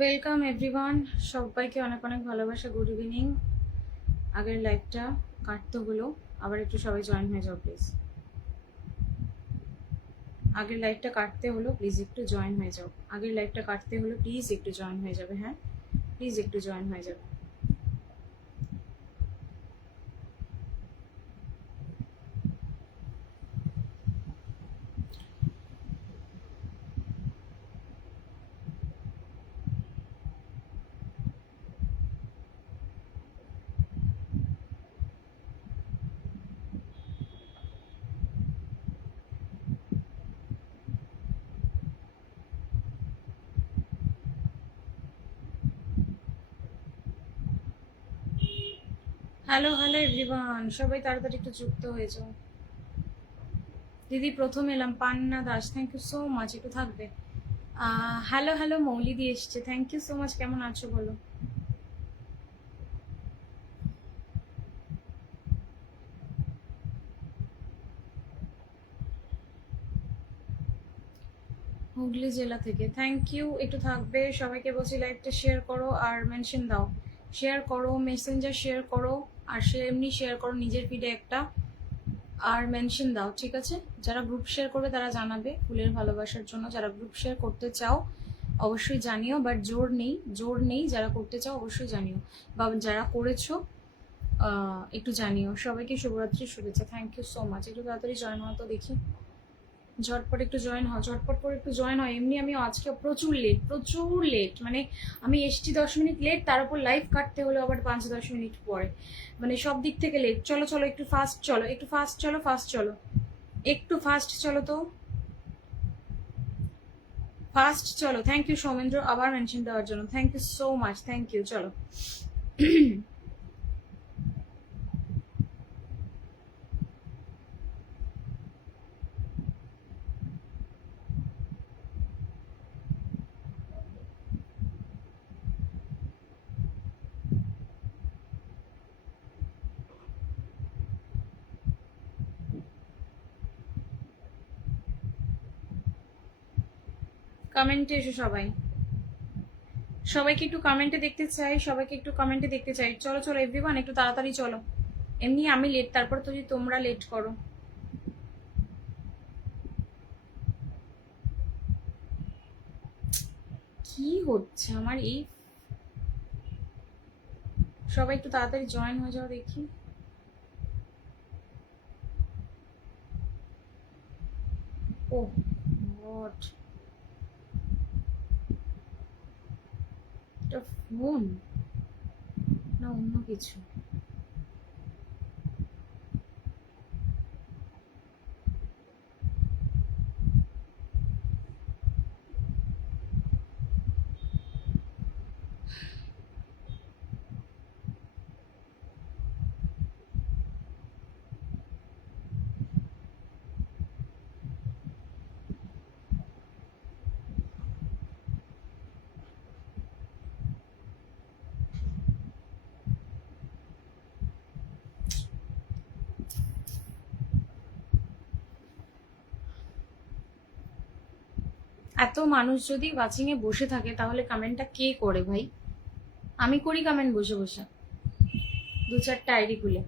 Welcome everyone, সবাইকে অনেক অনেক ভালোবাসা। Good evening. আগের লাইভটা কাটতে হলো, আবার একটু সবাই জয়েন হয়ে যাও প্লিজ। আগের লাইভটা কাটতে হলো, প্লিজ একটু জয়েন হয়ে যাও। আগের লাইভটা কাটতে হলো, প্লিজ একটু জয়েন হয়ে যাবে। হ্যাঁ, প্লিজ একটু জয়েন হয়ে যাবে। হ্যালো হ্যালো এভরিওয়ান, সবাই তাড়াতাড়ি একটু যুক্ত হয়ে যাও। দিদি প্রথম এলাম, Panna Das, thank you so much. একটু থাকবে। হ্যালো হ্যালো, মৌলিদি এসছে, থ্যাংক ইউ সো মাচ। কেমন আছো বলো? হুগলি জেলা থেকে, থ্যাংক ইউ। একটু থাকবে, সবাইকে বলছি লাইভটা শেয়ার করো আর মেনশন দাও। শেয়ার করো, মেসেঞ্জার শেয়ার করো, আর এমনি শেয়ার করো নিজের ফিডে একটা, আর মেনশন দাও, ঠিক আছে? যারা গ্রুপ শেয়ার করবে তারা জানাবে ফুলের ভালোবাসার জন্য। যারা গ্রুপ শেয়ার করতে চাও অবশ্যই জানিও, বাট জোর নেই। যারা করতে চাও অবশ্যই জানিও, বা যারা করেছো একটু জানিও। সবাইকে শুভরাত্রির শুভেচ্ছা, থ্যাংক ইউ সো মাচ। একটু তাড়াতাড়ি জয়েন হওয়া তো দেখি, ঝটপট একটু জয়েন হয়, ঝটপট করে একটু জয়েন হয়। এমনি আমি আজকে প্রচুর লেট, মানে আমি এসছি 10 মিনিট লেট, তার উপর লাইভ কাটতে হলো আবার 5-10 মিনিট পরে, মানে সব দিক থেকে লেট। চলো চলো একটু ফাস্ট চলো, একটু ফাস্ট চলো, একটু ফাস্ট চলো তো, ফাস্ট চলো। থ্যাংক ইউ সৌমেন্দ্র আবার মেনশন দেওয়ার জন্য, thank you so much, thank you. চলো কমেন্টে এসো সবাই, সবাইকে একটু কমেন্টে দেখতে চাই, সবাইকে একটু কমেন্টে দেখতে চাই। চলো চলো এভরিওয়ান, একটু তাড়াতাড়ি চলো। এমনি আমি লেট, তারপর তো যদি তোমরা লেট করো। কি হচ্ছে আমার এই, সবাই একটু তাড়াতাড়ি জয়েন হয়ে যাও দেখি। ও গড, এটা ফোন না অন্য কিছু? এত মানুষ যদি ওয়াচিং এ বসে থাকে তাহলে কমেন্টটা কে করে ভাই? আমি করি কমেন্ট বসে বসে, 2-4টা আইডি খুলে।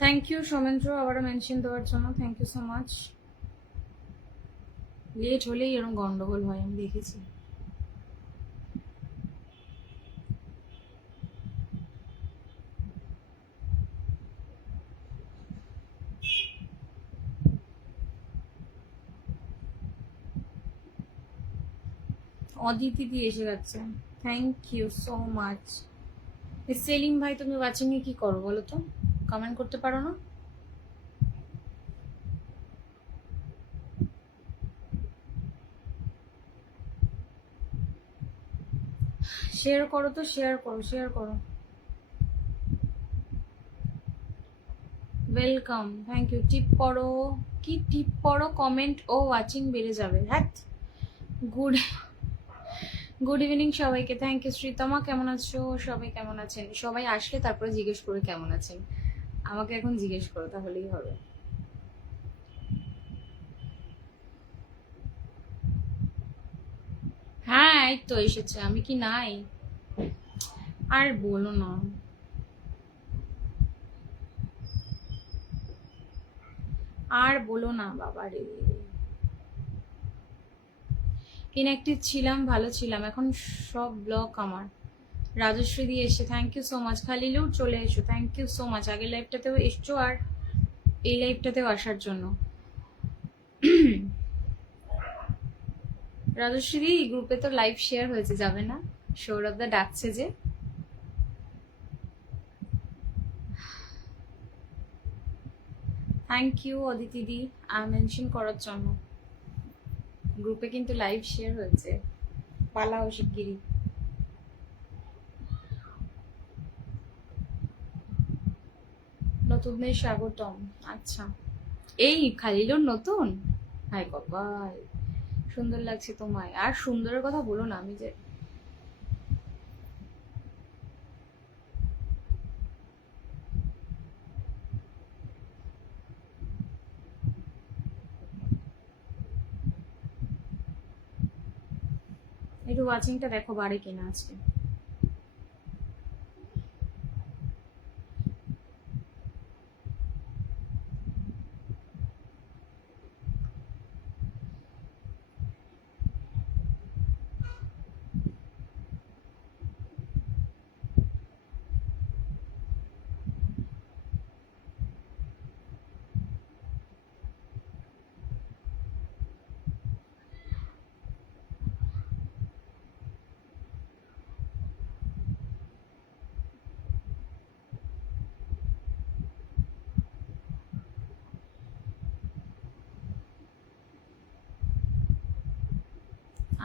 থ্যাংক ইউ সৌমেন্দ্র আবারও মেনশন দেওয়ার জন্য, thank you so much. Late হলেই এরকম গন্ডগোল হয়, আমি দেখেছি। অদিতি দি এসে গেছে, thank you so much. Selim ভাই, তুমি ওয়াচিং এ কি করো বলো তো? কমেন্ট করতে পারো না? শেয়ার করো তো, শেয়ার করো। Welcome, thank you. টিপ পড়ো, কি টিপ পড়ো? কমেন্ট ও ওয়াচিং বেড়ে যাবে। হ্যাঁ, গুড গুড ইভিনিং সবাইকে, থ্যাংক ইউ। শ্রীতমা কেমন আছো? সবাই কেমন আছেন? সবাই আসলে তারপরে জিজ্ঞেস করে কেমন আছেন, আমাকে এখন জিজ্ঞেস করো তাহলেই হবে। হ্যাঁ এই তো এসেছে, আমি কি নাই? আর বলো না, আর বলো না বাবা রে। ইনঅ্যাক্টিভ ছিলাম, ভালো ছিলাম, এখন সব ব্লক আমার। রাজশ্রী দিয়ে এসে থ্যাংক ইউ সো মাচ। খালিলেও চলে এসো, থ্যাংক ইউ সো মাচ। আগের লাইভটাতেও এসছো আর এই লাইভটাতেও আসার জন্য। রাজশ্রী গ্রুপে তো লাইভ শেয়ার হয়েছে, যাবে না? সৌরভ দা ডাকছে যে। থ্যাংক ইউ অদিতি দি মেনশন করার জন্য। গ্রুপে কিন্তু লাইভ শেয়ার হয়েছে, পালাও শিগগিরই। নতুনদের স্বাগতম। আচ্ছা, এই খালিলুর নতুন? হাই কপাল, সুন্দর লাগছে তোমায়। আর সুন্দরের কথা বলো না, আমি যে একটু ওয়াচিংটা দেখো বাড়ে কিনা আজকে।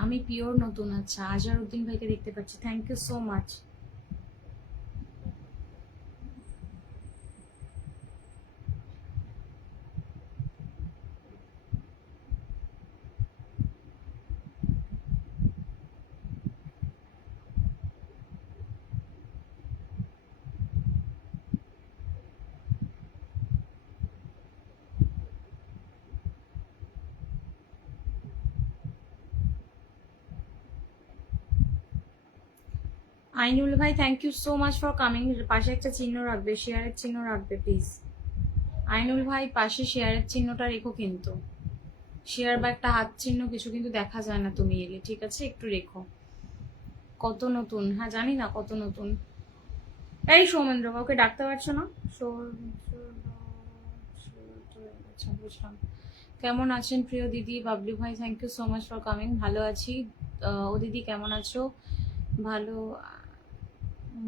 আমি পিওর নতুন। আচ্ছা, আজহার উদ্দিন ভাইকে দেখতে পাচ্ছি, thank you so much. Ainul ভাই thank you so much for coming. পাশে একটা চিহ্ন রাখবে, শেয়ারের চিহ্ন রাখবে প্লিজ। আইনুল ভাই পাশে শেয়ারের চিহ্নটা রেখো কিন্তু। শেয়ার বা একটা হাত চিহ্ন কিছু কিন্তু দেখা যায় না তুমি এলে, ঠিক আছে? একটু রেখো। কত নতুন, হ্যাঁ জানি না কত নতুন। এই সৌমেন্দ্র, কাউকে ডাকতে পারছো না? আচ্ছা বুঝলাম। কেমন আছেন প্রিয় দিদি? বাবলু ভাই thank you so much for coming. ভালো আছি। ও দিদি কেমন আছো? ভালো।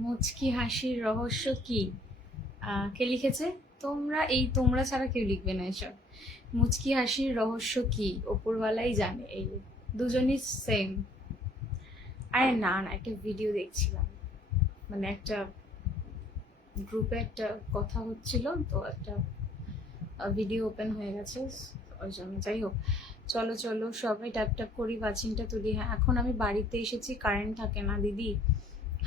মুচকি হাসির রহস্য কি? কে লিখেছে? তোমরা, এই তোমরা ছাড়া কেউ লিখবে না এসব। মুচকি হাসির রহস্য কি ওপরওয়ালাই জানে। এই দুজনই সেম। আরে না না, একটা ভিডিও দেখছিলাম, মানে একটা গ্রুপে একটা কথা হচ্ছিল তো, একটা ভিডিও ওপেন হয়ে গেছে ওই জন্য। যাই হোক, চলো চলো সবাই ট্যাপ ট্যাপ করি, বাচিনটা তুলি। হ্যাঁ এখন আমি বাড়িতে এসেছি, কারেন্ট থাকে না দিদি।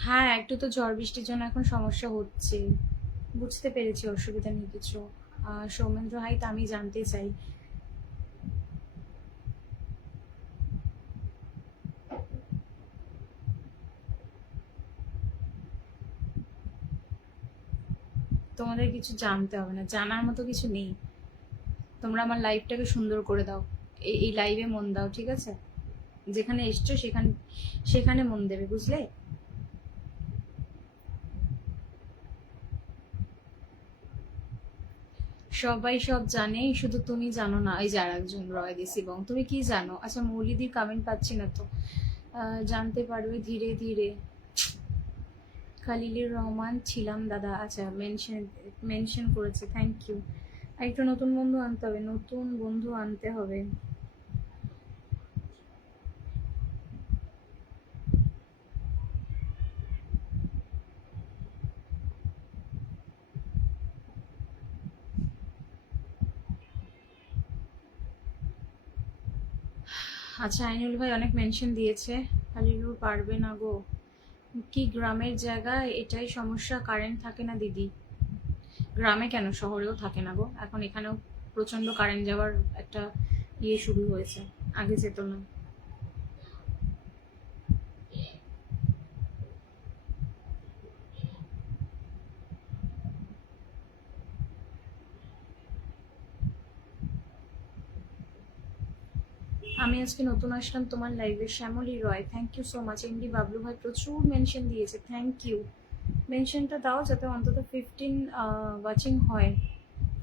হ্যাঁ একটু তো ঝড় বৃষ্টির জন্য এখন সমস্যা হচ্ছে, বুঝতে পেরেছি, অসুবিধা নেই কিছু। সৌমেন্দ্র হাইত আমি জানতে চাই, তোমাদের কিছু জানতে হবে না, জানার মতো কিছু নেই। তোমরা আমার লাইফটাকে সুন্দর করে দাও, এই লাইভে মন দাও, ঠিক আছে? যেখানে এসছো সেখানে সেখানে মন দেবে, বুঝলে? সবাই সব জানে, শুধু তুমি জানো না। এই যে আর একজন রয় দিস, এবং তুমি কি জানো? আচ্ছা মৌলিদির কমেন্ট পাচ্ছি না তো। জানতে পারবে ধীরে ধীরে। খালিলুর রহমান ছিলাম দাদা। আচ্ছা মেনশন মেনশন করেছে, থ্যাংক ইউ। একটা নতুন বন্ধু আনতে হবে, নতুন বন্ধু আনতে হবে। আচ্ছা আইনুল ভাই অনেক মেনশন দিয়েছে, খালিলুর পারবে না গো, কি গ্রামের জায়গায় এটাই সমস্যা, কারেন্ট থাকে না দিদি। গ্রামে কেন, শহরেও থাকে না গো, এখন এখানেও প্রচন্ড কারেন্ট যাওয়ার একটা শুরু হয়েছে, আগে যেত না। আমি আজকে নতুন আসলাম তোমার লাইভে। Shyamali Roy, thank you so much. MD Bablu ভাই প্রচুর মেনশন দিয়েছে, থ্যাংক ইউ। মেনশনটা দাও যাতে অন্তত 15 ওয়াচিং হয়,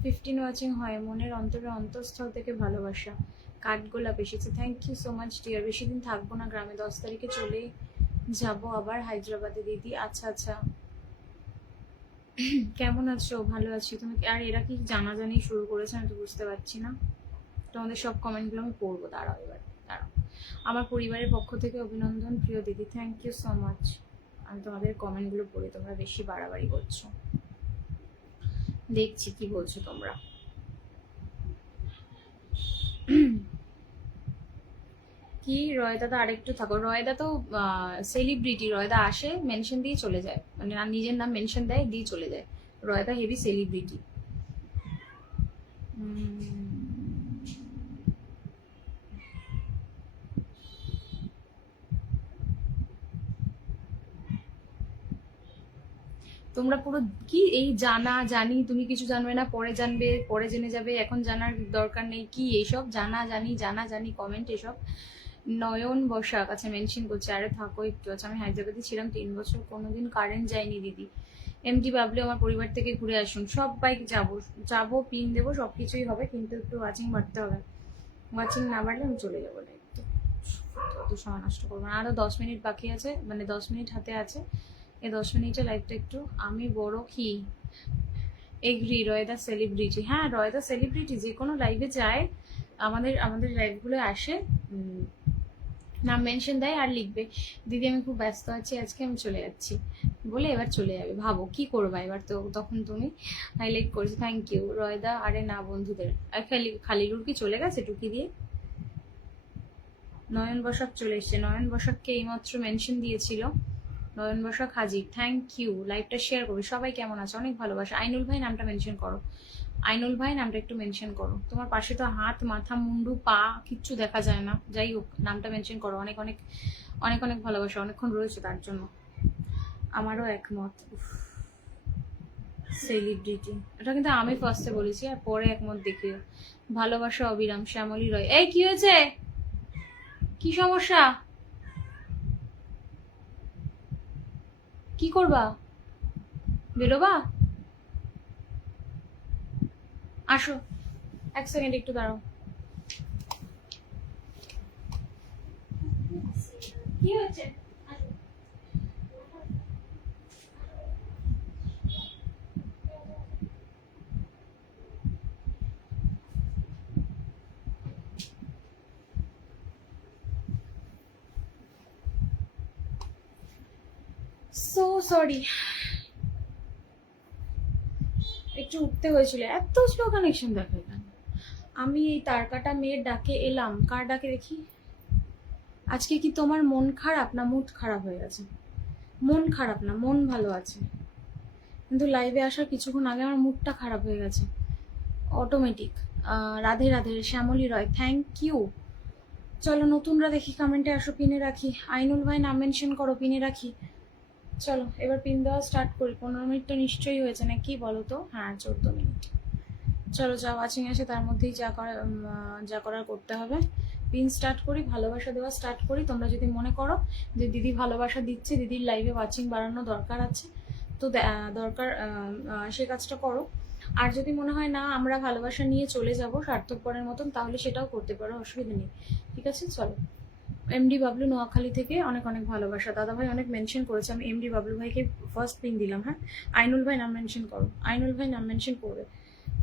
15 ওয়াচিং হয়। মনের অন্তরে অন্তঃস্থল থেকে ভালোবাসা। কাঠগোলাপ এসেছে, thank you so much dear. বেশি দিন থাকবো না গ্রামে, 10 তারিখে চলে যাব আবার হায়দ্রাবাদে দিদি। আচ্ছা আচ্ছা, কেমন আছো? ভালো আছি, তুমি? আর এরা কি জানাজানি শুরু করেছে, আমি তো বুঝতে পারছি না। তোমাদের সব কমেন্টগুলো আমি পড়বো, দাঁড়াও এবার, দাঁড়াও। আমার পরিবারের পক্ষ থেকে অভিনন্দন প্রিয় দিদি, থ্যাংক ইউ সো মাচ। আমি তোমাদের কমেন্টগুলো পড়ি, তোমরা বেশি বাড়াবাড়ি করছো, দেখছি কি বলছো তোমরা। কি রয়দা তো আরেকটু থাকো, রয়দা তো সেলিব্রিটি, রয়দা আসে মেনশন দিয়ে চলে যায়, মানে নিজের নাম মেনশন দেয় দিয়ে চলে যায়। রয়দা হেভি সেলিব্রিটি। তোমরা পুরো কি এই জানা জানি, তুমি কিছু জানবে না, পরে জানবে, পরে জেনে যাবে, এখন জানার দরকার নেই, কি এইসব জানা জানি কমেন্ট এসব। নয়ন বসাক আচ্ছা মেনশন করছে, আরে থাকো একটু। আচ্ছা, আমি হায়দ্রাবাদে ছিলাম 3 বছর, কোনোদিন কারেন্ট যায়নি দিদি। এমডি বাবলু আমার পরিবার থেকে ঘুরে আসুন, সব বাইক যাবো পিন দেবো, সব কিছুই হবে, কিন্তু একটু ওয়াচিং বাড়তে হবে। ওয়াচিং না বাড়লে আমি চলে যাবো লাইভে, অত সময় নষ্ট করবো না। আরো 10 মিনিট বাকি আছে, মানে 10 মিনিট হাতে আছে, এই 10 মিনিটে লাইভটা একটু আমি বড় কি এগ্রি। রয়দা সেলিব্রিটি, হ্যাঁ রয়দা সেলিব্রিটি, যে কোনো লাইভে যায়, আমাদের আমাদের লাইভগুলো আসে, নাম মেনশন দেয় আর লিখবে দিদি আমি খুব ব্যস্ত আছি আজকে, আমি চলে যাচ্ছি বলে এবার চলে যাবে। ভাবো কি করবা এবার, তো তখন তুমি হাইলাইট করছো। থ্যাংক ইউ রয়দা। আরে না বন্ধুদের, আর খালিলুর কি চলে গেছে টুকি দিয়ে? নয়ন বসাক চলে এসছে, নয়ন বসাককে এইমাত্র মেনশন দিয়েছিল, নয়ন বসাক হাজির, থ্যাংক ইউ। লাইভটা শেয়ার করবে, সবাই কেমন আছে? অনেক ভালোবাসা। আইনুল ভাই নামটা মেনশন করো, আইনুল ভাই নামটা একটু মেনশন করো। তোমার পাশে তো হাত মাথা মুন্ডু পা কিচ্ছু দেখা যায় না, যাই হোক নামটা মেনশন করো। অনেক অনেক অনেক অনেক ভালোবাসা, অনেকক্ষণ রয়েছে তার জন্য। আমারও একমত। সেলিব্রিটি, এটা কিন্তু আমি ফার্স্টে বলেছি আর পরে একমত দেখিও। ভালোবাসা অবিরাম। শ্যামলী রয়, এই কি হয়েছে, কি সমস্যা, কি করবা, বেরোবা? আসো, এক সেকেন্ড একটু দাঁড়াও। কি হচ্ছে? সো সরি, একটু উঠতে হয়েছিল। এত স্লো কানেকশন দেখায় কেন? আমি এই তারকাটা মেয়ের ডাকে এলাম, কার ডাকে দেখি। আজকে কি তোমার মন খারাপ না মুড খারাপ হয়ে গেছে? মন খারাপ না, মন ভালো আছে, কিন্তু লাইভে আসার কিছুক্ষণ আগে আমার মুডটা খারাপ হয়ে গেছে automatic. Radhe Radhe. Shyamali Roy, thank you. চলো নতুনরা দেখি কমেন্টে আসো, পিনে রাখি। আইনুল ভাই নাম মেনশন করো, পিনে রাখি। চলো এবার পিন দেওয়া স্টার্ট করি। 15 মিনিট তো নিশ্চয়ই হয়েছে না, কি বলো তো? হ্যাঁ 14 মিনিট। চলো যা ওয়াচিং আছে তার মধ্যেই যা করার করতে হবে। পিন স্টার্ট করি, ভালোবাসা দেওয়া স্টার্ট করি। তোমরা যদি মনে করো যে দিদি ভালোবাসা দিচ্ছে, দিদির লাইভে ওয়াচিং বাড়ানো দরকার আছে, তো দরকার সে কাজটা করো। আর যদি মনে হয় না আমরা ভালোবাসা নিয়ে চলে যাব স্বার্থপরের মতন, তাহলে সেটাও করতে পারো, অসুবিধা নেই। ঠিক আছে চলো। এমডি বাবলু নোয়াখালী থেকে অনেক অনেক ভালোবাসা। দাদা ভাই অনেক মেনশন করেছে, আমি এমডি বাবলু ভাইকে ফার্স্ট পিন দিলাম। হ্যাঁ আইনুল ভাই নাম মেনশন করো, আইনুল ভাই নাম মেনশন করবে।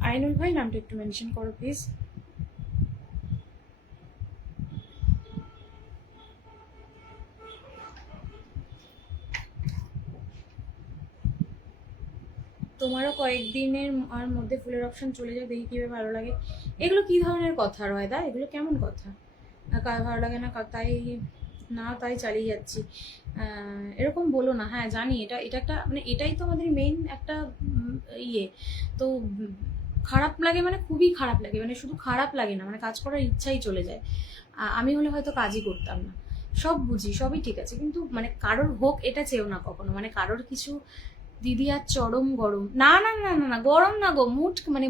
আইনুল ভাই নামটা একটু মেনশন করো প্লিজ। তোমারও কয়েকদিনের আর মধ্যে ফুলের অপশন চলে যাবে, দেখি কিভাবে ভালো লাগে। এগুলো কি ধরনের কথা রয়দা, এগুলো কেমন কথা? কার ভালো লাগে না তাই না তাই চালিয়ে যাচ্ছি। এরকম বলো না। হ্যাঁ জানি, এটা এটা একটা মানে এটাই তো আমাদের মেইন একটা ইয়ে। তো খারাপ লাগে মানে খুবই খারাপ লাগে, মানে শুধু খারাপ লাগে না, মানে কাজ করার ইচ্ছাই চলে যায়। আমি হলে হয়তো কাজই করতাম না। সব বুঝি, সবই ঠিক আছে, কিন্তু মানে কারোর হোক এটা চেয়েও না কখনো, মানে কারোর কিছু। দিদি আর চরম গরম। না না না না না, গরম না গো, মুড মানে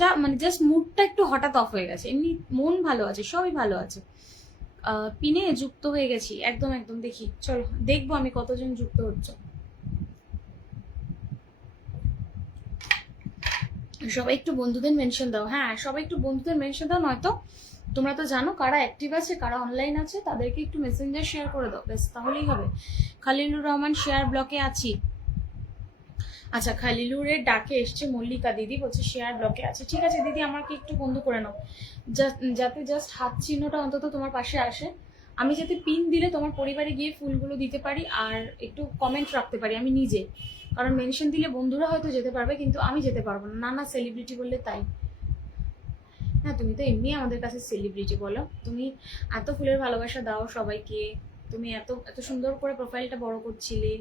টা মানে জাস্ট মুডটা একটু হঠাৎ অফ হয়ে গেছে, এমনি মন ভালো আছে, সবই ভালো আছে। পিনে যুক্ত হয়ে গেছি, একদম একদম। দেখি চলো, দেখবো আমি কতজন যুক্ত হচ্ছে। সবাই একটু বন্ধুদের মেনশন দাও। হ্যাঁ সবাই একটু বন্ধুদের মেনশন দাও, নয়তো তোমরা তো জানো কারা অ্যাক্টিভ আছে কারা অনলাইন আছে, তাদেরকে একটু মেসেঞ্জার শেয়ার করে দাও, ব্যাস তাহলেই হবে। খালিলুর রহমান শেয়ার ব্লকে আছি। আচ্ছা, খালিলুরের ডাকে এসছে মল্লিকা দিদি, বলছে শেয়ার ব্লকে আছে। ঠিক আছে দিদি, আমাকে একটু বন্ধু করে নাও, যাতে জাস্ট হাত চিহ্নটা অন্তত তোমার পাশে আসে, আমি যাতে পিন দিলে তোমার পরিবারে গিয়ে ফুলগুলো দিতে পারি আর একটু কমেন্ট রাখতে পারি আমি নিজে। কারণ মেনশন দিলে বন্ধুরা হয়তো যেতে পারবে, কিন্তু আমি যেতে পারবো না। না না, সেলিব্রিটি বললে তাই। হ্যাঁ তুমি তো এমনি আমাদের কাছে সেলিব্রিটি, বলো তুমি এত ফুলের ভালোবাসা দাও সবাইকে, তুমি এত এত সুন্দর করে প্রোফাইলটা বড় করছিলে।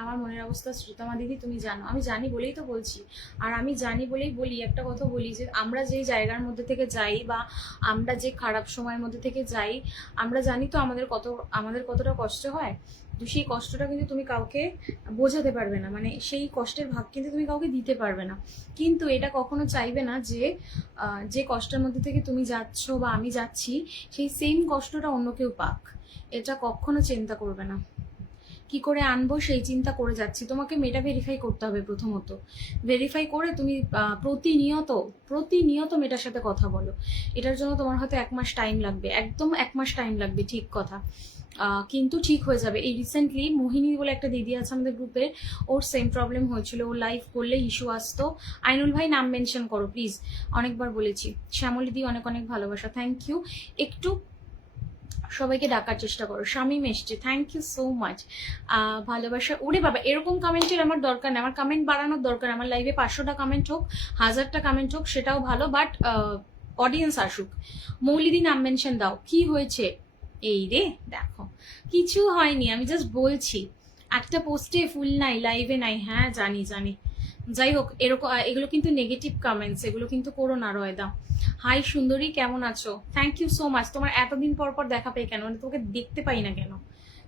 আমার মনের অবস্থা শ্রুতমা দিদি তুমি জানো, আমি জানি বলেই তো বলছি। আর আমি জানি বলেই বলি, একটা কথা বলি, যে আমরা যে জায়গার মধ্যে থেকে যাই বা আমরা যে খারাপ সময়ের মধ্যে থেকে যাই, আমরা জানি তো আমাদের কতটা কষ্ট হয়। তো সেই কষ্টটা কিন্তু তুমি কাউকে বোঝাতে পারবে না, মানে সেই কষ্টের ভাগ কিন্তু তুমি কাউকে দিতে পারবে না। কিন্তু এটা কখনো চাইবে না যে যে কষ্টের মধ্যে থেকে তুমি যাচ্ছ বা আমি যাচ্ছি, সেই সেম কষ্টটা অন্য কেউ পাক, এটা কখনো চিন্তা করবে না। কি করে আনবো সেই চিন্তা করে যাচ্ছি। তোমাকে মেটা ভেরিফাই করতে হবে প্রথমত। ভেরিফাই করে তুমি প্রতিনিয়ত প্রতিনিয়ত মেটার সাথে কথা বলো। এটার জন্য তোমার হয়তো 1 মাস টাইম লাগবে, একদম 1 মাস টাইম লাগবে, ঠিক কথা। কিন্তু ঠিক হয়ে যাবে। এই রিসেন্টলি মোহিনী বলে একটা দিদি আছে আমাদের গ্রুপে, ওর সেম প্রবলেম হয়েছিল, ওর লাইভ করলে ইস্যু আসতো। আইনুল ভাই নাম মেনশন করো প্লিজ, অনেকবার বলেছি। শ্যামলী দি অনেক অনেক ভালোবাসা, থ্যাংক ইউ। একটু সবাইকে ডাকার চেষ্টা করো। শামীম এসছে, থ্যাংক ইউ সো মাচ। ভালোবাসা, ওরে বাবা এরকম কমেন্টের আমার দরকার নেই, আমার কমেন্ট বাড়ানোর দরকার। আমার লাইভে 500টা কমেন্ট হোক, 1000টা কমেন্ট হোক, সেটাও ভালো, বাট অডিয়েন্স আসুক। মৌলিদি নাম মেনশন দাও। কি হয়েছে? এই রে দেখো, কিছু হয়নি, আমি জাস্ট বলছি। একটা পোস্টে ফুল নাই, লাইভে নাই। হ্যাঁ জানি জানি, যাই হোক, এরকম এগুলো কিন্তু নেগেটিভ কমেন্টস, এগুলো কিন্তু করো না রয়দা। হাই সুন্দরী, কেমন আছো? Thank you so much. তোমার এতদিন পর পর দেখা পাই কেন, মানে তোমাকে দেখতে পাই না কেন?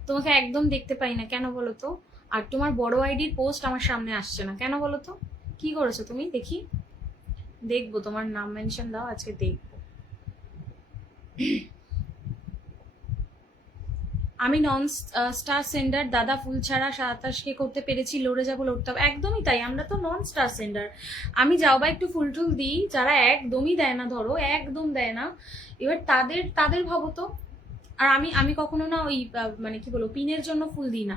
তোমাকে একদম দেখতে পাই না কেন বলো তো? আর তোমার বড় আইডির পোস্ট আমার সামনে আসছে না কেন বলো তো? কি করেছো তুমি দেখি? দেখবো, তোমার নাম মেনশন দাও, আজকে দেখবো। আমি নন স্টার সেন্ডার দাদা, ফুল ছাড়া 27কে করতে পেরেছি, লড়ে যাবো, লড়তে হবে। একদমই তাই, আমরা তো নন স্টার সেন্ডার। আমি যাও বা একটু ফুল টুল দিই, যারা একদমই দেয় না, ধরো একদম দেয় না, এবার তাদের তাদের ভাবো তো। আর আমি আমি কখনো না ওই মানে কি বলবো, পিনের জন্য ফুল দিই না।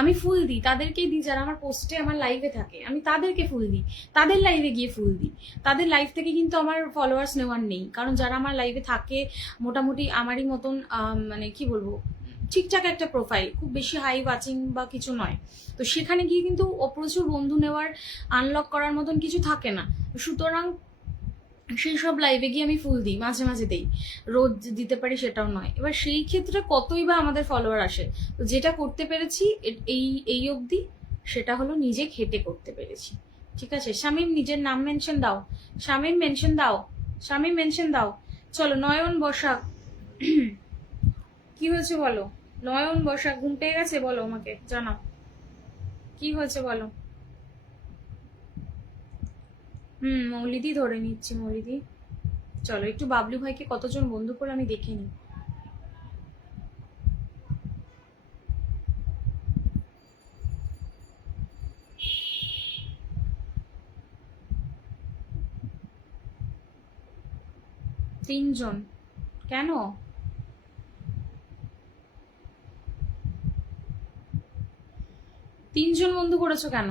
আমি ফুল দিই তাদেরকেই দিই যারা আমার পোস্টে আমার লাইভে থাকে, আমি তাদেরকে ফুল দিই, তাদের লাইভে গিয়ে ফুল দিই। তাদের লাইভ থেকে কিন্তু আমার ফলোয়ার্স নেওয়ার নেই, কারণ যারা আমার লাইভে থাকে মোটামুটি আমারই মতন মানে কি বলবো, ঠিকঠাক একটা প্রোফাইল, খুব বেশি হাই ওয়াচিং বা কিছু নয়। তো সেখানে গিয়ে কিন্তু প্রচুর বন্ধু নেওয়ার, আনলক করার মতন কিছু থাকে না। সুতরাং সেই সব লাইভে গিয়ে আমি ফুল দিই, মাঝে মাঝে দিই, রোজ দিতে পারি সেটাও নয়। এবার সেই ক্ষেত্রে কতই বা আমাদের ফলোয়ার আসে, তো যেটা করতে পেরেছি এই এই অবধি, সেটা হলো নিজে খেটে করতে পেরেছি। ঠিক আছে, শামীম নিজের নাম মেনশন দাও, শামীম মেনশন দাও, শামীম মেনশন দাও। চলো, নয়ন বসাক, কি হয়েছে বলো? নয়ন বসাক ঘুম পেয়ে গেছে, বলো আমাকে জানাও কি হয়েছে বলো। মৌলিদি ধরে নিচ্ছি, মৌলিদি। চলো একটু বাবলু ভাইকে কতজন বন্ধু করে আমি দেখে নিই। তিনজন? কেন? তিনজন বন্ধু করেছো কেন?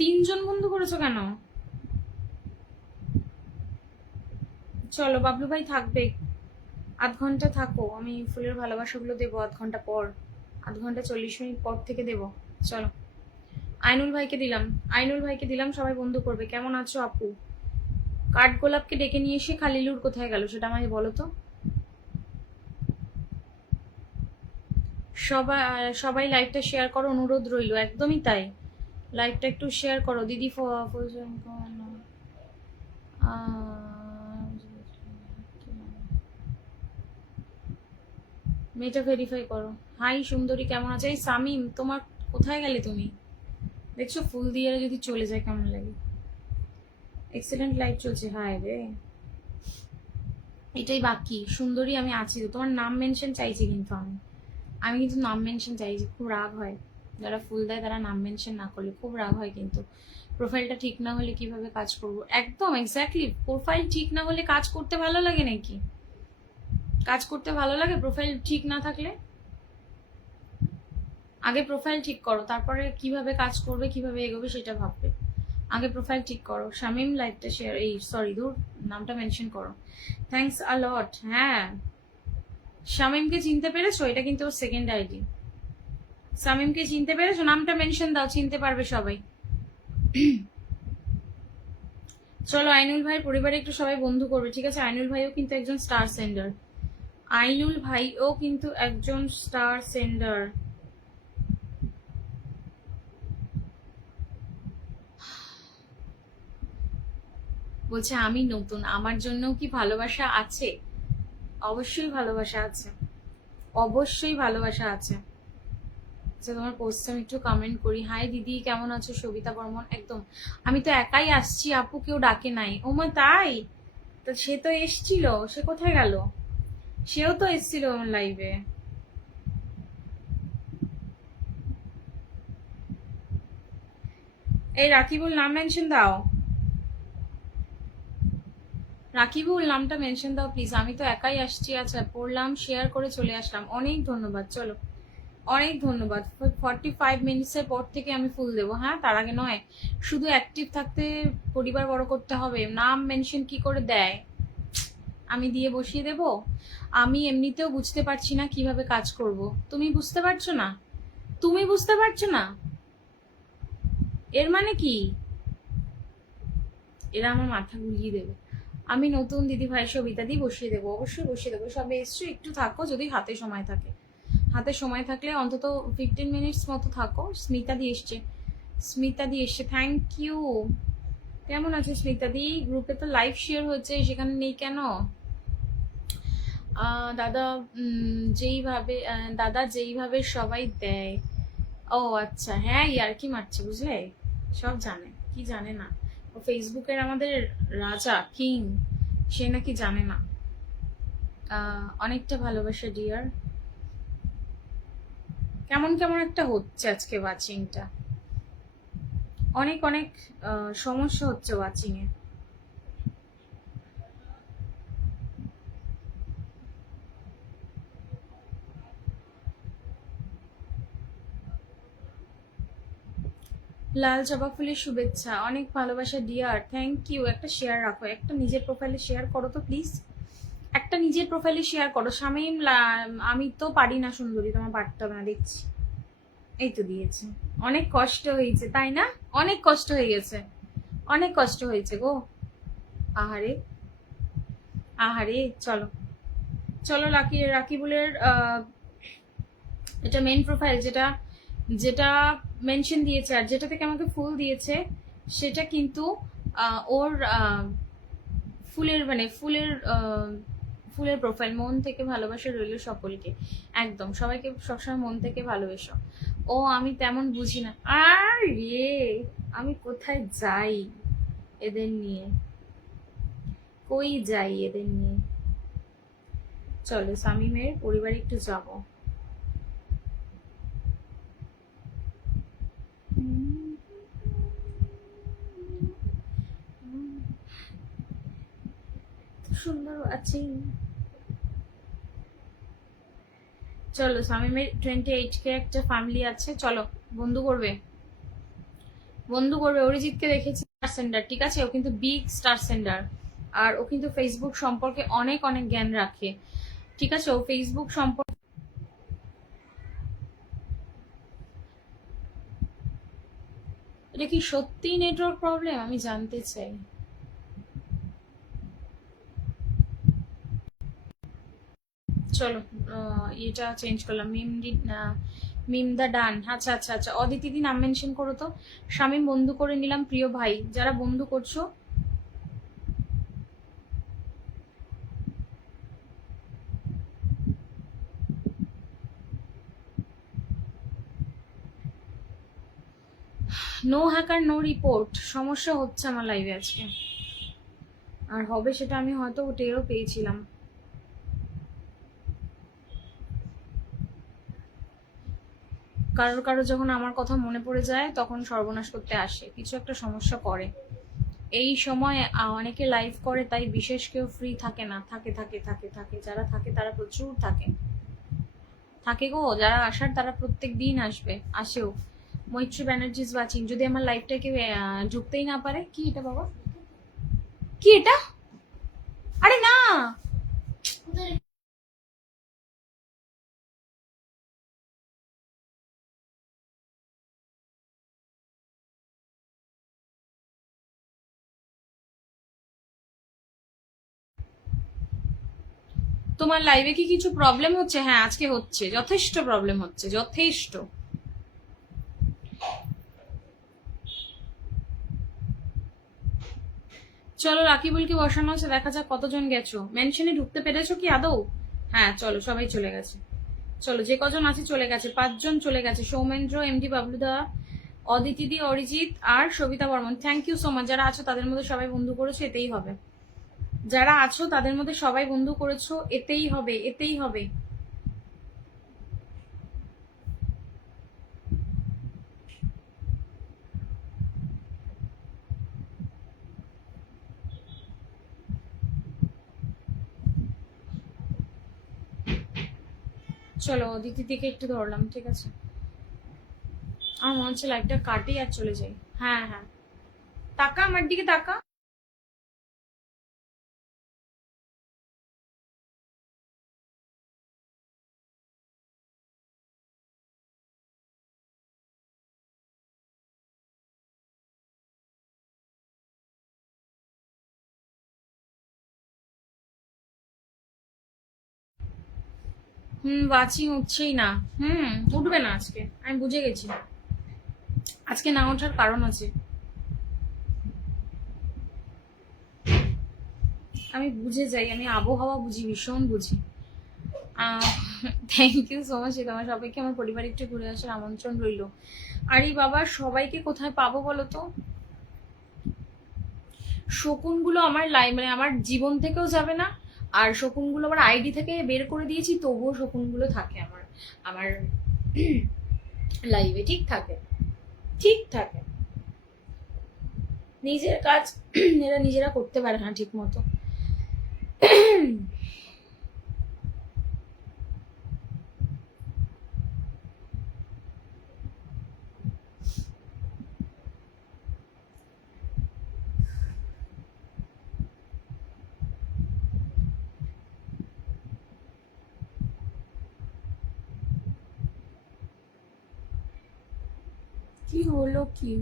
তিনজন বন্ধু করেছো কেন? চলো বাবলু ভাই থাকবে, 0.5 ঘন্টা থাকো, আমি ফুলের ভালোবাসাগুলো দেবো 0.5 ঘন্টা পর, 0.5 ঘন্টা 40 মিনিট পর থেকে দেবো। চলো, আইনুল ভাইকে দিলাম, আইনুল ভাইকে দিলাম, সবাই বন্ধু করবে। কেমন আছো আপু? কাঠগোলাপকে ডেকে নিয়ে এসে খালিলুর কোথায় গেল সেটা আমাকে বলো তো। সবাই সবাই লাইভটা শেয়ার করো, অনুরোধ রইল, একদমই তাই। লাইভটা একটু শেয়ার করো দিদি। মেয়েটা ভেরিফাই করো। হাই সুন্দরী, কেমন আছো? এই সামিম, তোমার কোথায় গেলে তুমি? দেখছো ফুল দিয়ে যদি চলে যায় কেমন লাগে। এক্সেলেন্ট লাইভ চলছে। হাই রে, এটাই বাকি। সুন্দরী আমি আছি তো। তোমার নাম মেনশন চাইছি কিন্তু আমি কিন্তু নাম মেনশন চাইছি। খুব রাগ হয় যারা ফুল দেয়, তারা নাম মেনশন না করলে খুব রাগ হয় কিন্তু। প্রোফাইলটা ঠিক না হলে কিভাবে কাজ করব? একদম এক্স্যাক্টলি, প্রোফাইল ঠিক না হলে কাজ করতে ভালো লাগে নাকি? কাজ করতে ভালো লাগে প্রোফাইল ঠিক না থাকলে? আগে প্রোফাইল ঠিক করো, তারপরে কিভাবে কাজ করবে, কিভাবে এগোবে সেটা ভাববে। আগে প্রোফাইল ঠিক করো। শামিম লাইভটা শেয়ার, এই সরি দূর, নামটা মেনশন করো। থ্যাঙ্কস আ লট। হ্যাঁ, শামিমকে চিনতে পেরেছো? এটা কিন্তু ওর সেকেন্ড আইডি। শামিমকে চিনতে পেরেছো? নামটা মেনশন দাও, চিনতে পারবে সবাই। চলো আইনুল ভাইয়ের পরিবারে একটু সবাই বন্ধু করবে, ঠিক আছে? আইনুল ভাইও কিন্তু একজন স্টার সেন্ডার। আইনুল ভাইও কিন্তু একজন স্টার সেন্ডার। বলছে আমি নতুন, আমার জন্যও কি ভালোবাসা আছে? অবশ্যই ভালোবাসা আছে, অবশ্যই ভালোবাসা আছে। আচ্ছা, তোমার পোস্ট আমি একটু কমেন্ট করি। হাই দিদি, কেমন আছো? সবিতা বর্মন। একদম, আমি তো একাই আসছি আপু, কেউ ডাকে নাই। ও মা, তাই? তো সে তো এসছিল, সে কোথায় গেল? সেও তো এসছিল লাইভে। এই রাকিবুল, নাম মেনশন দাও। রাকিবুল, নামটা মেনশন দাও প্লিজ। আমি তো একাই আসছি। আচ্ছা, পড়লাম, শেয়ার করে চলে আসলাম। অনেক ধন্যবাদ। চলো, অনেক ধন্যবাদ। 45 মিনিটসের পর থেকে আমি ফুল দেবো। হ্যাঁ, তার আগে নয়। শুধু অ্যাক্টিভ থাকতে পরিবার বড় করতে হবে। নাম মেনশন কি করে দেয়? আমি দিয়ে বসিয়ে দেব? আমি এমনিতেও বুঝতে পারছি না কিভাবে কাজ করব। তুমি বুঝতে পারছো না? তুমি বুঝতে পারছো না? এর মানে কি? এরা আমার মাথা গুলিয়ে দেবে। আমি নতুন দিদি ভাই, সবিতা দিয়ে বসিয়ে দেবো, অবশ্যই বসিয়ে দেবো। সবে এসছো, একটু থাকো যদি হাতে সময় থাকে। হাতে সময় থাকলে অন্তত 15 মিনিটস মতো থাকো। স্মিতা দি এসছে, স্মিতা দি এসছে, থ্যাংক ইউ। কেমন আছে স্মিতা দি? গ্রুপে তো লাইভ শেয়ার হচ্ছে, সেখানে নেই কেন? দাদা, যেইভাবে দাদা যেইভাবে সবাই দেয়। ও আচ্ছা, হ্যাঁ ইয়ার্কি মারছে, বুঝলে? সব জানে, কি জানে না? ও ফেসবুকের আমাদের রাজা, কিং, সে নাকি জানে না। অনেকটা ভালোবাসা ডিয়ার। কেমন কেমন একটা হচ্ছে আজকে ওয়াচিংটা। অনেক অনেক সমস্যা হচ্ছে ওয়াচিং এ। লাল জবা ফুলের শুভেচ্ছা, অনেক ভালোবাসা ডিয়ার, থ্যাংক ইউ। একটা শেয়ার রাখো, একটা নিজের প্রোফাইলে শেয়ার করো তো প্লিজ। একটা নিজের প্রোফাইলে শেয়ার করো। শামীম, আমি তো পারি না সুন্দরী, তোমার পারতে হবে না দেখছি। এই তো দিয়েছে। অনেক কষ্ট হয়েছে তাই না? অনেক কষ্ট হয়ে গেছে, অনেক কষ্ট হয়েছে গো। আহারে, আহারে। চলো, চলো রাকিবুলের এটা মেন প্রোফাইল, যেটা যেটা মেনশন দিয়েছে আর যেটা থেকে আমাকে ফুল দিয়েছে, সেটা কিন্তু ওর ফুলের মানে ফুলের প্রোফাইল। মন থেকে ভালোবাসা রইল সকলকে, একদম সবাইকে সবসময় মন থেকে ভালোবেসো। ও আমি তেমন বুঝি না। আর রে, আমি কোথায় যাই এদের নিয়ে, কই যাই এদের নিয়ে। চলো শামীমের পরিবারে একটু যাবো। সুন্দর আছি। চলো, শামীমের 28K একটা ফ্যামিলি আছে, চলো বন্ধু করবে, বন্ধু করবে। অরিজিৎকে দেখেছি স্টার সেন্ডার, ঠিক আছে? ও কিন্তু বিগ স্টার সেন্ডার, আর ও কিন্তু ফেসবুক সম্পর্কে অনেক অনেক জ্ঞান রাখে, ঠিক আছে? ও ফেসবুক সম্পর্কে। এটা কি সত্যি নেটওয়ার্ক প্রবলেম? আমি জানতে চাই। চলো এটা চেঞ্জ করলাম। মিম দা ডান। আচ্ছা আচ্ছা আচ্ছা, অদিতিদি নাম মেনশন করো তো। শামীম বন্ধু করে নিলাম প্রিয় ভাই, যারা বন্ধু করছো নো হ্যাকার নো রিপোর্ট। সমস্যা হচ্ছে আমার লাইভে আজকে, আর হবে সেটা আমি হয়তো টেরও পেয়েছিলাম। কারোর কারো যখন আমার কথা মনে পড়ে যায় তখন সর্বনাশ করতে আসে, কিছু একটা সমস্যা করে। এই সময় অনেকে লাইভ করে, তাই বিশেষ কেউ ফ্রি থাকে না। থাকে থাকে থাকে থাকে, যারা থাকে তারা প্রচুর থাকে। থাকে গো, যারা আসার তারা প্রত্যেক দিন আসবে, আসেও। মৈত্রী ব্যানার্জি ইজ ওয়াচিং। যদি আমার লাইভটা কেউ ঢুকতেই না পারে। কি এটা বাবা, কি এটা? আরে না, তোমার লাইভে কি কিছু প্রবলেম হচ্ছে? হ্যাঁ আজকে হচ্ছে, যথেষ্ট প্রবলেম হচ্ছে, যথেষ্ট। চলো রাকিবুলকে বসানো আছে, দেখা যাক কতজন গেছো। মেনশনে ঢুকতে পেরেছো কি আদৌ? হ্যাঁ চলো, সবাই চলে গেছে। চলো, যে কজন আছে চলে গেছে, 5জন চলে গেছে। সৌমেন্দ্র, এমডি বাবলুদা, অদিতিদি, অরিজিৎ আর Sabita Barman. Thank you so much. যারা আছো তাদের মধ্যে সবাই বন্ধু করেছো, এতেই হবে। যারা আছো তাদের মধ্যে সবাই বন্ধু করেছো, এতেই হবে, এতেই হবে। চলো অদিতি দিকে একটু ধরলাম, ঠিক আছে। আমার মনে হচ্ছে লাইভটা কাটি আর চলে যাই। হ্যাঁ হ্যাঁ, তাকা আমার দিকে, তাকা। ওয়াচিং উঠছেই না। উঠবে না আজকে, আমি বুঝে গেছি। আজকে না ওঠার কারণ আছে, আমি বুঝে যাই, আমি আবহাওয়া বুঝি, ভীষণ বুঝি। Thank you so much. তোমার সবাইকে আমার পরিবার একটু ঘুরে আসার আমন্ত্রণ রইল। আর এই বাবা, সবাইকে কোথায় পাবো বলো তো? শকুনগুলো আমার মানে আমার জীবন থেকেও যাবে না, আর শকুনগুলো আমার আইডি থেকে বের করে দিয়েছি, তবুও শকুনগুলো থাকে আমার আমার লাইভে, ঠিক থাকে, ঠিক থাকে। নিজের কাজ এরা নিজেরা করতে পারে না ঠিক মতো। কি হলো কি?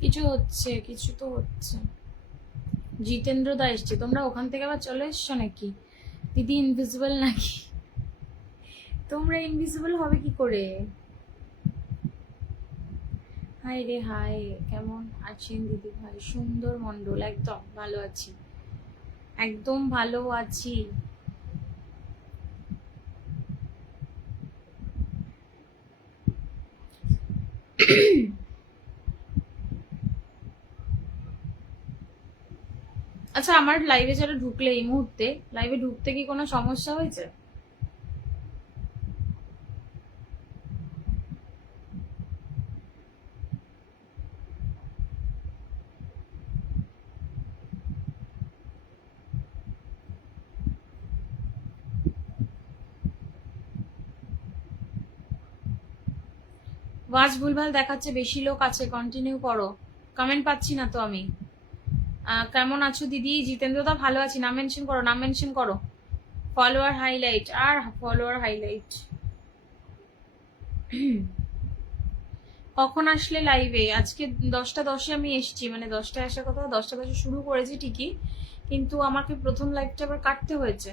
কিছু হচ্ছে, কিছু তো হচ্ছে। জিতেন্দ্র দা এসছে, তোমরা ওখান থেকে আবার চলে এসছো নাকি? দিদি ইনভিজিবল নাকি? তোমরা ইনভিজিবল হবে কি করে? হাই রে হাই, কেমন আছেন দিদি ভাই? সুন্দর মন্ডল, একদম ভালো আছি, একদম ভালো আছি। আচ্ছা, আমার লাইভে যারা ঢুকলে এই মুহূর্তে, লাইভে ঢুকতে কি কোনো সমস্যা হয়েছে? ওয়াজ ভুলভাল দেখাচ্ছে, বেশি লোক আছে, কন্টিনিউ করো। কমেন্ট পাচ্ছি না তো আমি। কেমন আছো দিদি? জিতেন্দ্রদা ভালো আছি। নাম মেনশন করো, নাম মেনশন করো। ফলোয়ার হাইলাইট, আর ফলোয়ার হাইলাইট। কখন আসলে লাইভে? আজকে 10টা 10-এ আমি এসেছি, মানে 10টায় আসার কথা, 10টা 10-এ শুরু করেছি ঠিকই, কিন্তু আমাকে প্রথম লাইভটা আবার কাটতে হয়েছে।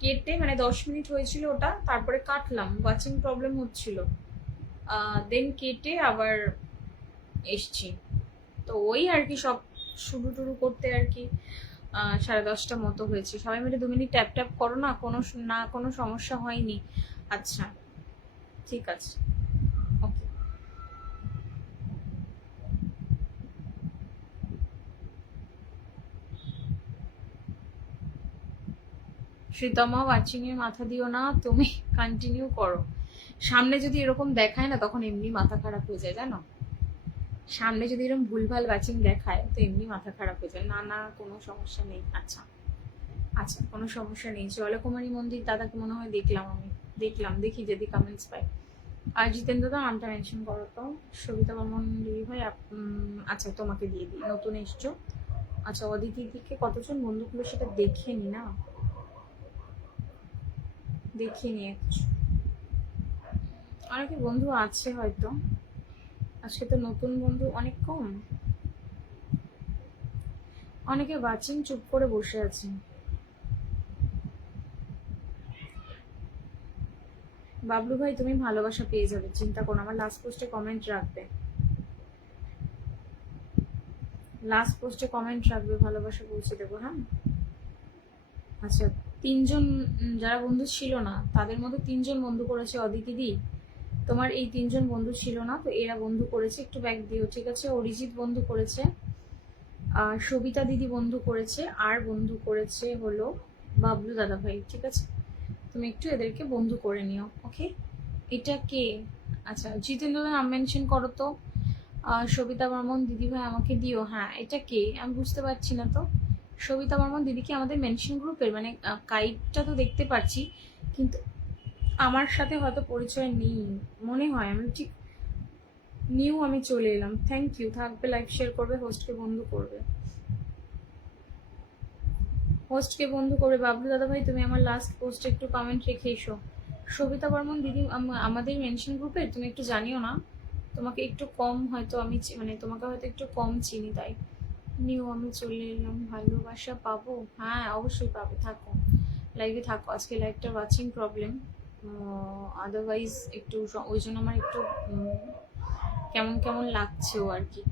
কেটে মানে 10 মিনিট হয়েছিল ওটা, তারপরে কাটলাম, ওয়াচিং প্রবলেম হচ্ছিল, দেন কেটে আবার এসছি। তো ওই আর কি, সব শুরু টুরু করতে আর কি 10:30 মতো হয়েছে। সবাই মিলে 2 মিনিট ট্যাপ ট্যাপ করো না, কোনো সমস্যা হয়নি। আচ্ছা, ঠিক আছে, ওকে। শ্রীতমা, ওয়াচিং এর মাথা দিও না, তুমি কন্টিনিউ করো। সামনে যদি এরকম দেখায় না, তখন এমনি মাথা খারাপ হয়ে যায়, জানো? সামনে যদি এরকম ভুলভাল ওয়াচিং দেখায় তো এমনি মাথা খারাপ হয়ে যায়। না না, কোনো সমস্যা নেই। আচ্ছা আচ্ছা, কোনো সমস্যা নেই। জলকুমারী মন্দির দাদাকে মনে হয় দেখলাম আমি, দেখি যদি কমেন্টস পাই। আর জিতেন্দ্র দা নামটা মেনশন করো তো। সবিতা বর্মন দিদি ভাই, আচ্ছা তোমাকে দিয়ে দিই, নতুন এসছো। আচ্ছা, অদিতি দিকে কতজন বন্ধু হলো সেটা দেখে নি না, দেখিনি একটু। অনেকে বন্ধু আছে হয়তো, আজকে তো নতুন বন্ধু অনেক কম। অনেকে ওয়াচিং চুপ করে বসে আছে। বাবলু ভাই, তুমি ভালোবাসা পেয়ে যাবে, চিন্তা করো। আমার লাস্ট পোস্টে কমেন্ট রাখবে, ভালোবাসা পৌঁছে দেবো, হ্যাঁ। আচ্ছা, 3জন যারা বন্ধু ছিল না, তাদের মধ্যে 3জন বন্ধু করেছে অদিতি দি। তোমার এই 3জন বন্ধু ছিল না, তো এরা বন্ধু করেছে, একটু ব্যাগ দিও, ঠিক আছে? অরিজিৎ বন্ধু করেছে, আর সবিতা দিদি বন্ধু করেছে, আর বন্ধু করেছে হলো বাবলু দাদা ভাই, ঠিক আছে? তুমি একটু এদেরকে বন্ধু করে নিও, ওকে? এটা কে? আচ্ছা, জিতেন্দ্র নাম মেনশন করো তো। সবিতা বর্মন দিদি ভাই আমাকে দিও। হ্যাঁ, এটা কে আমি বুঝতে পারছি না তো। সবিতা বর্মন দিদি কি আমাদের মেনশন গ্রুপের? মানে কাইটটা তো দেখতে পাচ্ছি, কিন্তু আমার সাথে হয়তো পরিচয় নেই মনে হয়, আমি ঠিক নিউ, আমি চলে এলাম। থ্যাংক ইউ, থাকবে, লাইভ শেয়ার করবে, হোস্টকে বন্ধু করবে, বাবলু দাদা ভাই, তুমি আমার লাস্ট পোস্টে একটু কমেন্ট রেখে এসো। সবিতা বর্মন দিদি আমাদের মেনশন গ্রুপের, তুমি একটু জানিও না, তোমাকে একটু কম হয়তো আমি মানে তোমাকে হয়তো একটু কম চিনি, তাই নিউ, আমি চলে এলাম। ভালোবাসা পাবো? হ্যাঁ, অবশ্যই পাবে, থাকো, লাইভে থাকো। আজকে লাইভটা ওয়াচিং প্রবলেম, আদারওয়াইজ একটু ওই জন্য আমার একটু কেমন কেমন লাগছেও আর কি।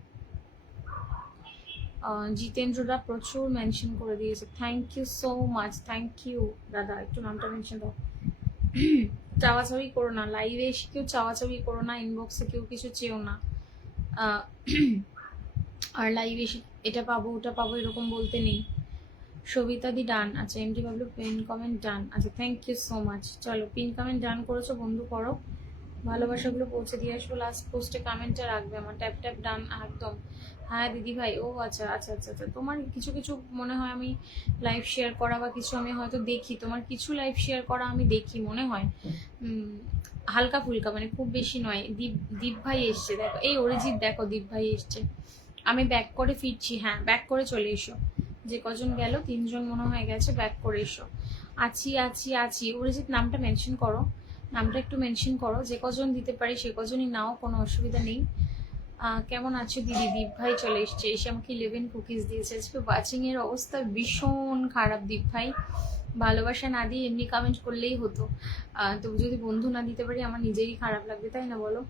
জিতেন্দ্রদা প্রচুর মেনশন করে দিয়েছে, thank you so much, thank you দাদা। একটু নামটা মেনশন দাও। চাওয়াচাওয়ি করো না, লাইভে এসে কেউ চাওয়াচাওয়ি করো না, ইনবক্সে কেউ কিছু চেও না। আর লাইভে এসে এটা পাবো ওটা পাবো এরকম বলতে নেই। সবিতা দি ডান। আচ্ছা, এমডি বাবলু পিন কমেন্ট ডান। আচ্ছা, থ্যাংক ইউ সো মাচ। চলো, পিন কমেন্ট ডান করেছো, বন্ধু করো, ভালোবাসাগুলো পৌঁছে দিয়ে আসবো। লাস্ট পোস্টে কমেন্টটা রাখবে আমার, ট্যাপ ট্যাপ ডান একদম। হ্যাঁ দিদি ভাই, ও আচ্ছা আচ্ছা আচ্ছা আচ্ছা, তোমার কিছু কিছু মনে হয় আমি লাইভ শেয়ার করা বা কিছু আমি হয়তো দেখি, তোমার কিছু লাইভ শেয়ার করা আমি দেখি মনে হয়, হালকা ফুলকা, মানে খুব বেশি নয়। দীপ ভাই এসছে, দেখো এই অরিজিৎ, দেখো দীপ ভাই এসছে। আমি ব্যাক করে ফিরছি, হ্যাঁ ব্যাক করে চলে এসো। যে কজন গেল, 3জন মনে হয় গেছে, ব্যাক করে এসো। আছি আছি আছি, অরিজিৎ নামটা মেনশন করো, নামটা একটু মেনশন করো, যে কজন দিতে পারি সে কজনই নাও, কোনো অসুবিধা নেই। কেমন আছো দিদি? দীপ ভাই চলে এসছে, এসে আমাকে 11 কুকিজ দিয়েছে। আজকে ওয়াচিং এর অবস্থা ভীষণ খারাপ দীপ ভাই, ভালোবাসা না দিয়ে এমনি কমেন্ট করলেই হতো, তো যদি বন্ধু না দিতে পারি আমার নিজেরই খারাপ লাগবে, তাই না বলো?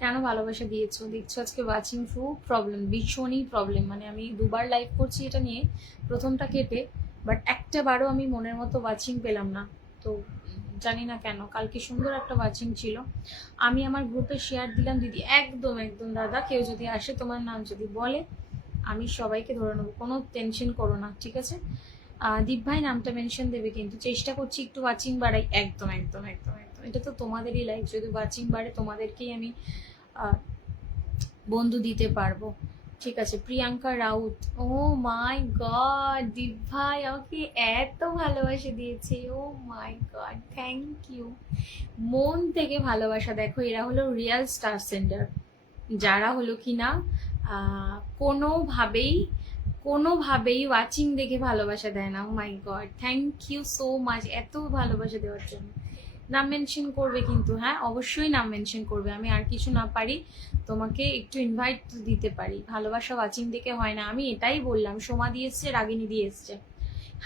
কেন ভালোবাসা দিয়েছো? দেখছো আজকে ওয়াচিং খুব প্রবলেম, ভীষণই প্রবলেম, মানে আমি 2বার লাইভ করছি এটা নিয়ে, প্রথমটা কেটে, বাট একটা বারও আমি মনের মতো ওয়াচিং পেলাম না। তো জানি না কেন, কালকে সুন্দর একটা ওয়াচিং ছিল, আমি আমার গ্রুপে শেয়ার দিলাম দিদি, একদম একদম দাদা, কেউ যদি আসে তোমার নাম যদি বলে আমি সবাইকে ধরে নেবো, কোনো টেনশন করো না, ঠিক আছে? দীপ ভাই নামটা মেনশন দেবে, কিন্তু চেষ্টা করছি একটু ওয়াচিং বাড়াই, একদম একদম একদম একদম, এটা তো তোমাদেরই লাইফ, যদি ওয়াচিং বাড়ে তোমাদেরকেই আমি বন্ধু দিতে পারবো, ঠিক আছে? প্রিয়াঙ্কা রাউত, ও মাই গড, দীপ ভাই আমাকে এত ভালোবাসা দিয়েছে, ও মাই গড, থ্যাংক ইউ, মন থেকে ভালোবাসা। দেখো, এরা হলো রিয়েল স্টার সেন্ডার, যারা হলো কি না কোনোভাবেই কোনোভাবেই ওয়াচিং দেখে ভালোবাসা দেয় না। Oh my god, thank you so much এত ভালোবাসা দেওয়ার জন্য, নাম মেনশন করবে কিন্তু, হ্যাঁ অবশ্যই নাম মেনশন করবে। আমি আর কিছু না পারি, তোমাকে একটু ইনভাইট দিতে পারি, ভালোবাসা ওয়াচিং দেখে হয় না। আমি এটাই বললাম, সোমা দিয়ে এসছে, রাগিনী দিয়ে এসছে।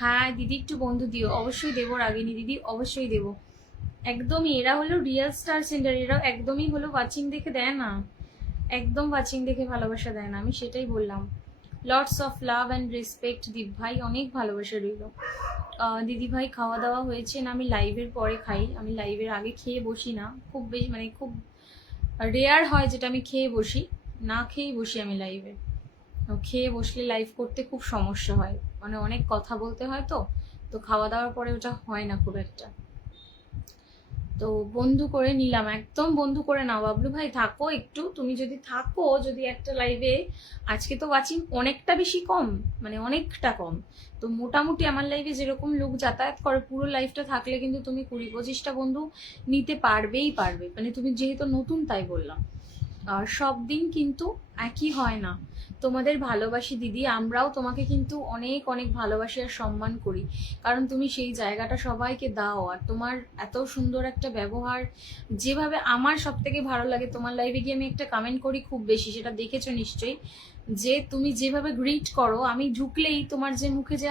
হ্যাঁ দিদি একটু বন্ধু দিও, অবশ্যই দেবো রাগিনী দিদি, অবশ্যই দেবো। একদমই, এরা হলো রিয়েল স্টার সেন্টার, এরা একদমই হলো ওয়াচিং দেখে দেয় না, একদম ওয়াচিং দেখে ভালোবাসা দেয় না, আমি সেটাই বললাম। Lots of love and respect Deep ভাই, অনেক ভালোবাসা রইল। দিদি ভাই খাওয়া দাওয়া হয়েছে না? আমি লাইভের পরে খাই, আমি লাইভের আগে খেয়ে বসি না, খুব বেশি মানে খুব রেয়ার হয় যেটা আমি খেয়ে বসি, না খেয়েই বসি আমি লাইভে। খেয়ে বসলে লাইভ করতে খুব সমস্যা হয়, মানে অনেক কথা বলতে হয়, তো তো খাওয়া দাওয়ার পরে ওটা হয় না খুব একটা। তো বন্ধু করে নিলাম, একদম বন্ধু করে নাও। বাবলু ভাই থাকো একটু, তুমি যদি থাকো, যদি একটা লাইভে, আজকে তো ওয়াচিং অনেকটা বেশি কম, মানে অনেকটা কম, তো মোটামুটি আমার লাইভে যেরকম লোক যাতায়াত করে, পুরো লাইভটা থাকলে কিন্তু তুমি 20-25টা বন্ধু নিতে পারবেই পারবে, মানে তুমি যেহেতু নতুন তাই বললাম। আর সব দিন কিন্তু একই হয় না। তোমাদের ভালোবাসি দিদি, আমরাও তোমাকে কিন্তু অনেক অনেক ভালোবাসি আর সম্মান করি, কারণ তুমি সেই জায়গাটা সবাইকে দাও। আর তোমার এত সুন্দর একটা ব্যবহার, যেভাবে আমার সব থেকে ভালো লাগে, তোমার লাইভে গিয়ে আমি একটা কমেন্ট করি খুব বেশি, সেটা দেখেছো নিশ্চয়ই, যে তুমি যেভাবে গ্রিট করো, আমি ঝুঁকলেই তোমার যে মুখে যে